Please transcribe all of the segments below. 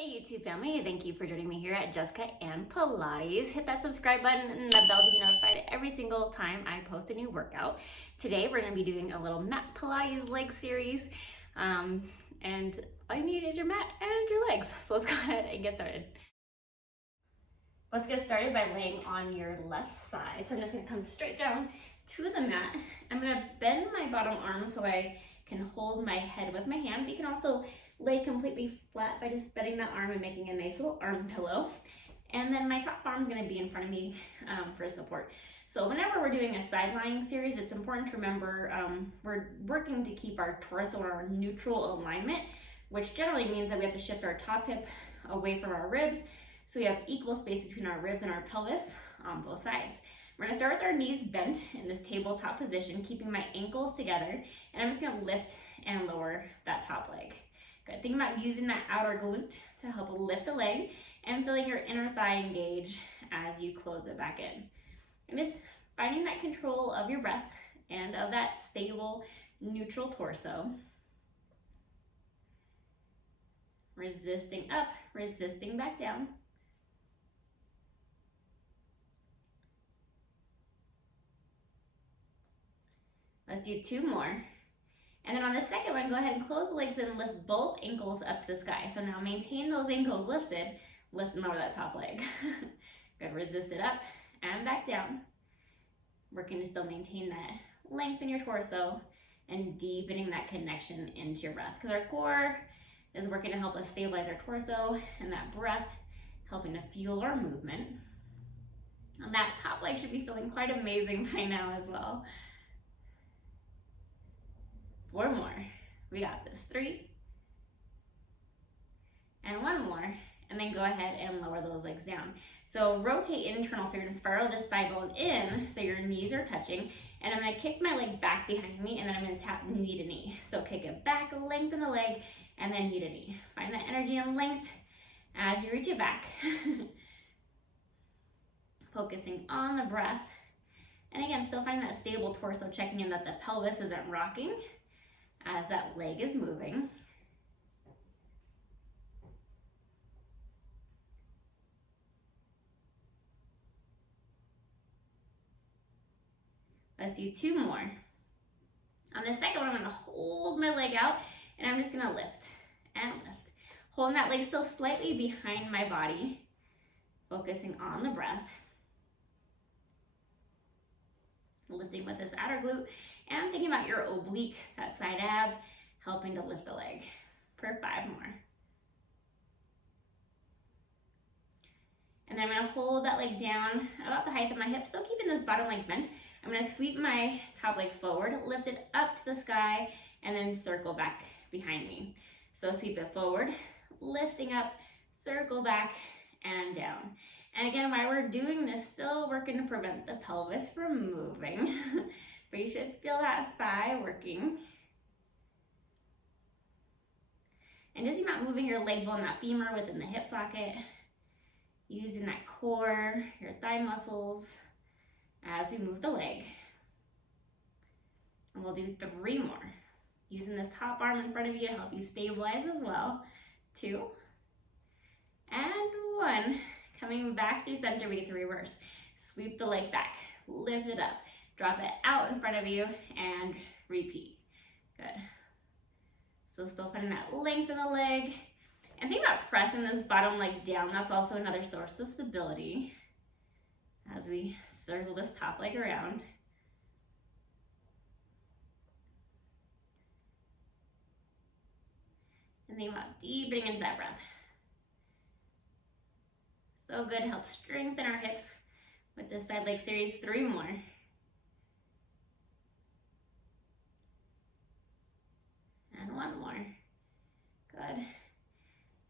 Hey YouTube family, thank you for joining me here at Jessica and Pilates. Hit that subscribe button and the bell to be notified every single time I post a new workout. Today we're going to be doing a little mat Pilates leg series, and all you need is your mat and your legs. So let's go ahead and get started. Let's get started by laying on your left side. So I'm just going to come straight down to the mat. I'm going to bend my bottom arm so I can hold my head with my hand, but you can also lay completely flat by just bending that arm and making a nice little arm pillow. And then my top arm is going to be in front of me for support. So whenever we're doing a side lying series, it's important to remember we're working to keep our torso in our neutral alignment, which generally means that we have to shift our top hip away from our ribs so we have equal space between our ribs and our pelvis on both sides. We're going to start with our knees bent in this tabletop position, keeping my ankles together, and I'm just going to lift and lower that top leg. Good. Think about using that outer glute to help lift the leg and feeling your inner thigh engage as you close it back in. And just finding that control of your breath and of that stable, neutral torso. Resisting up, resisting back down. Let's do two more. And then on the second one, go ahead and close the legs and lift both ankles up to the sky. So now maintain those ankles lifted, lift and lower that top leg. Good, resist it up and back down. Working to still maintain that length in your torso and deepening that connection into your breath. Because our core is working to help us stabilize our torso, and that breath helping to fuel our movement. And that top leg should be feeling quite amazing by now as well. Four more. We got this. Three. And one more. And then go ahead and lower those legs down. So rotate internal. So you're going to spiral this thigh bone in so your knees are touching. And I'm going to kick my leg back behind me, and then I'm going to tap knee to knee. So kick it back, lengthen the leg, and then knee to knee. Find that energy and length as you reach it back. Focusing on the breath. And again, still finding that stable torso, checking in that the pelvis isn't rocking as that leg is moving. Let's do two more. On the second one, I'm gonna hold my leg out and I'm just gonna lift and lift. Holding that leg still slightly behind my body, focusing on the breath. Lifting with this outer glute and thinking about your oblique, that side ab, helping to lift the leg for five more. And then I'm gonna hold that leg down about the height of my hip, still keeping this bottom leg bent. I'm gonna sweep my top leg forward, lift it up to the sky, and then circle back behind me. So sweep it forward, lifting up, circle back, and down. And again, while we're doing this, still working to prevent the pelvis from moving. But you should feel that thigh working. And just about moving your leg bone, that femur within the hip socket, using that core, your thigh muscles, as we move the leg. And we'll do three more. Using this top arm in front of you to help you stabilize as well. Two. And one. Coming back through center, we get to reverse. Sweep the leg back, lift it up, drop it out in front of you, and repeat. Good. So still finding that length in the leg. And think about pressing this bottom leg down. That's also another source of stability as we circle this top leg around. And think about deepening into that breath. So good, help strengthen our hips with this side leg series. Three more. And one more. Good.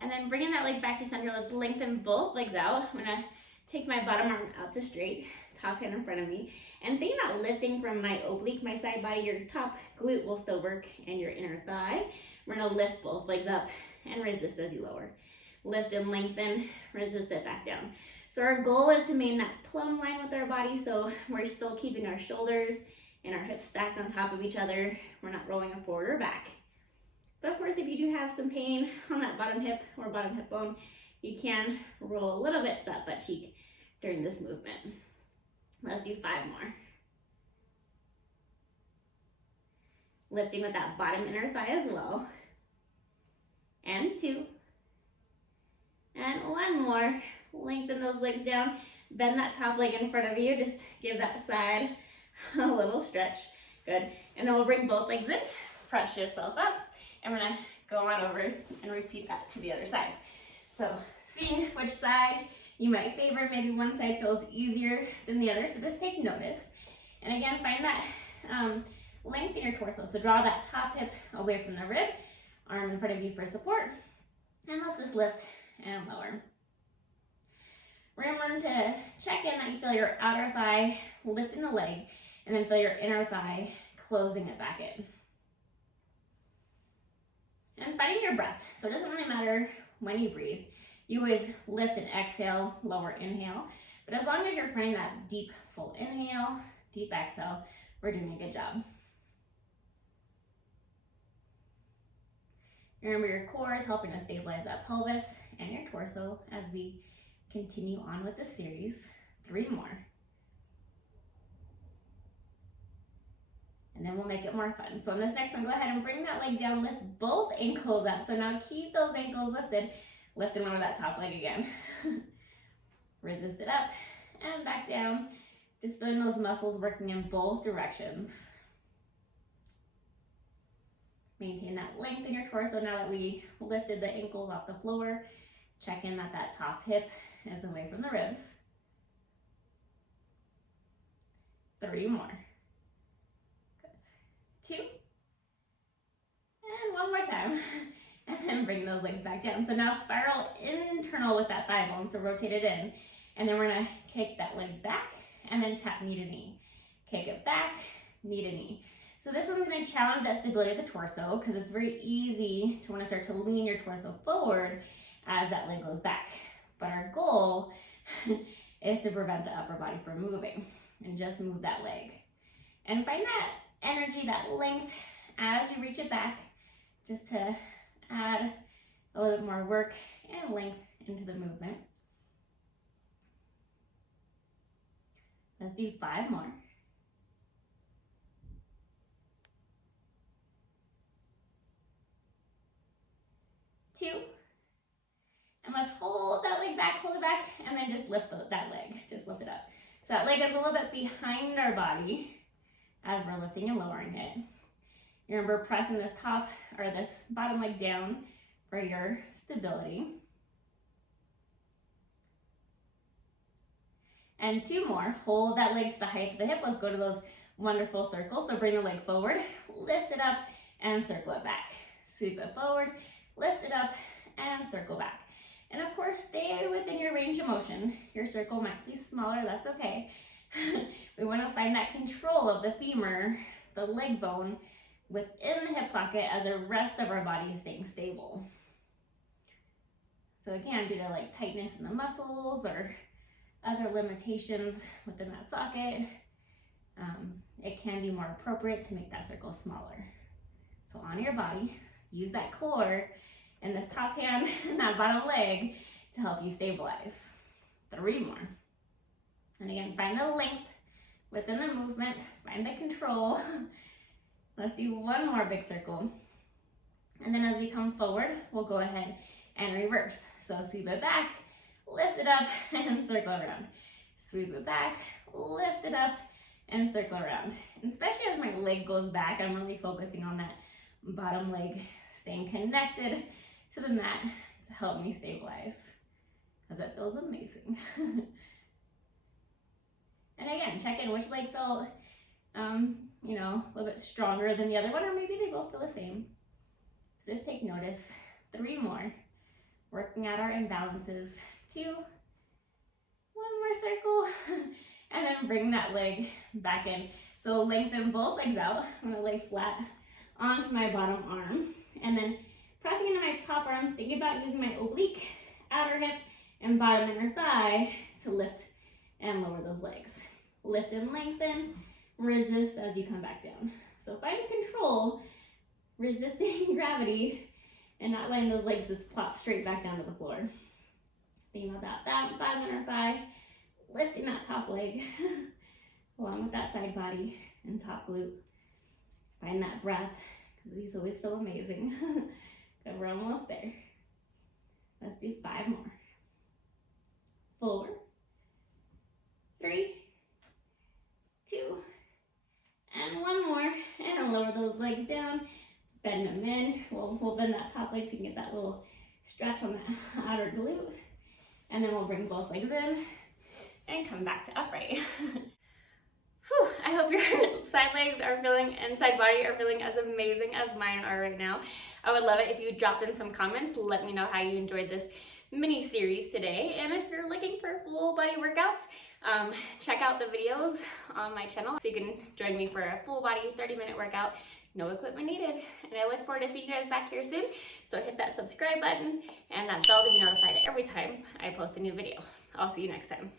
And then bringing that leg back to center, let's lengthen both legs out. I'm gonna take my bottom arm out to straight, top hand in front of me, and think about lifting from my oblique, my side body. Your top glute will still work and your inner thigh. We're gonna lift both legs up and resist as you lower. Lift and lengthen, resist it back down. So our goal is to maintain that plumb line with our body, so we're still keeping our shoulders and our hips stacked on top of each other. We're not rolling forward or back. But of course, if you do have some pain on that bottom hip or bottom hip bone, you can roll a little bit to that butt cheek during this movement. Let's do 5 more. Lifting with that bottom inner thigh as well. And 2. And 1 more. Lengthen those legs down. Bend that top leg in front of you. Just give that side a little stretch. Good. And then we'll bring both legs in. Press yourself up. And we're going to go on over and repeat that to the other side. So seeing which side you might favor. Maybe one side feels easier than the other. So just take notice. And again, find that length in your torso. So draw that top hip away from the rib. Arm in front of you for support. And let's just lift and lower. Remember to check in that you feel your outer thigh lifting the leg, and then feel your inner thigh closing it back in. And finding your breath. So it doesn't really matter when you breathe. You always lift and exhale, lower inhale. But as long as you're finding that deep full inhale, deep exhale, we're doing a good job. Remember, your core is helping to stabilize that pelvis and your torso as we continue on with this series. 3 more. And then we'll make it more fun. So on this next one, go ahead and bring that leg down, lift both ankles up. So now keep those ankles lifted, lift and lower that top leg again. Resist it up and back down. Just feeling those muscles working in both directions. Maintain that length in your torso now that we lifted the ankles off the floor. Check in that that top hip is away from the ribs. 3 more. Good. 2. And 1 more time. And then bring those legs back down. So now spiral internal with that thigh bone, so rotate it in. And then we're gonna kick that leg back and then tap knee to knee. Kick it back, knee to knee. So this one's gonna challenge that stability of the torso because it's very easy to wanna start to lean your torso forward as that leg goes back. But our goal is to prevent the upper body from moving and just move that leg. And find that energy, that length as you reach it back, just to add a little bit more work and length into the movement. Let's do 5 more. 2. And let's hold that leg back, hold it back, and then just lift that leg. Just lift it up. So that leg is a little bit behind our body as we're lifting and lowering it. Remember, pressing this top or this bottom leg down for your stability. And 2 more. Hold that leg to the height of the hip. Let's go to those wonderful circles. So bring the leg forward, lift it up, and circle it back. Sweep it forward, lift it up, and circle back. And of course, stay within your range of motion. Your circle might be smaller, that's okay. We want to find that control of the femur, the leg bone, within the hip socket as the rest of our body is staying stable. So again, due to like tightness in the muscles or other limitations within that socket, it can be more appropriate to make that circle smaller. So on your body, use that core and this top hand and that bottom leg to help you stabilize. 3 more. And again, find the length within the movement, find the control. Let's do 1 more big circle. And then as we come forward, we'll go ahead and reverse. So sweep it back, lift it up, and circle around. Sweep it back, lift it up, and circle around. And especially as my leg goes back, I'm really focusing on that bottom leg staying connected to the mat to help me stabilize, because it feels amazing. And again, check in which leg felt, a little bit stronger than the other one, or maybe they both feel the same. So just take notice. 3 more. Working out our imbalances. 2. 1 more circle. And then bring that leg back in. So lengthen both legs out. I'm gonna lay flat onto my bottom arm. And then pressing into my top arm, thinking about using my oblique, outer hip, and bottom inner thigh to lift and lower those legs. Lift and lengthen, resist as you come back down. So find control resisting gravity and not letting those legs just plop straight back down to the floor. Think about that bottom inner thigh, lifting that top leg along with that side body and top glute. Find that breath, because these always feel amazing. Good, we're almost there. Let's do 5 more. 4, 3, 2, and 1 more. And lower those legs down, bend them in. We'll bend that top leg so you can get that little stretch on that outer glute. And then we'll bring both legs in and come back to upright. Whew, I hope your side legs are feeling and side body are feeling as amazing as mine are right now. I would love it if you dropped in some comments. Let me know how you enjoyed this mini series today. And if you're looking for full body workouts, check out the videos on my channel so you can join me for a full body 30-minute workout. No equipment needed. And I look forward to seeing you guys back here soon. So hit that subscribe button and that bell to be notified every time I post a new video. I'll see you next time.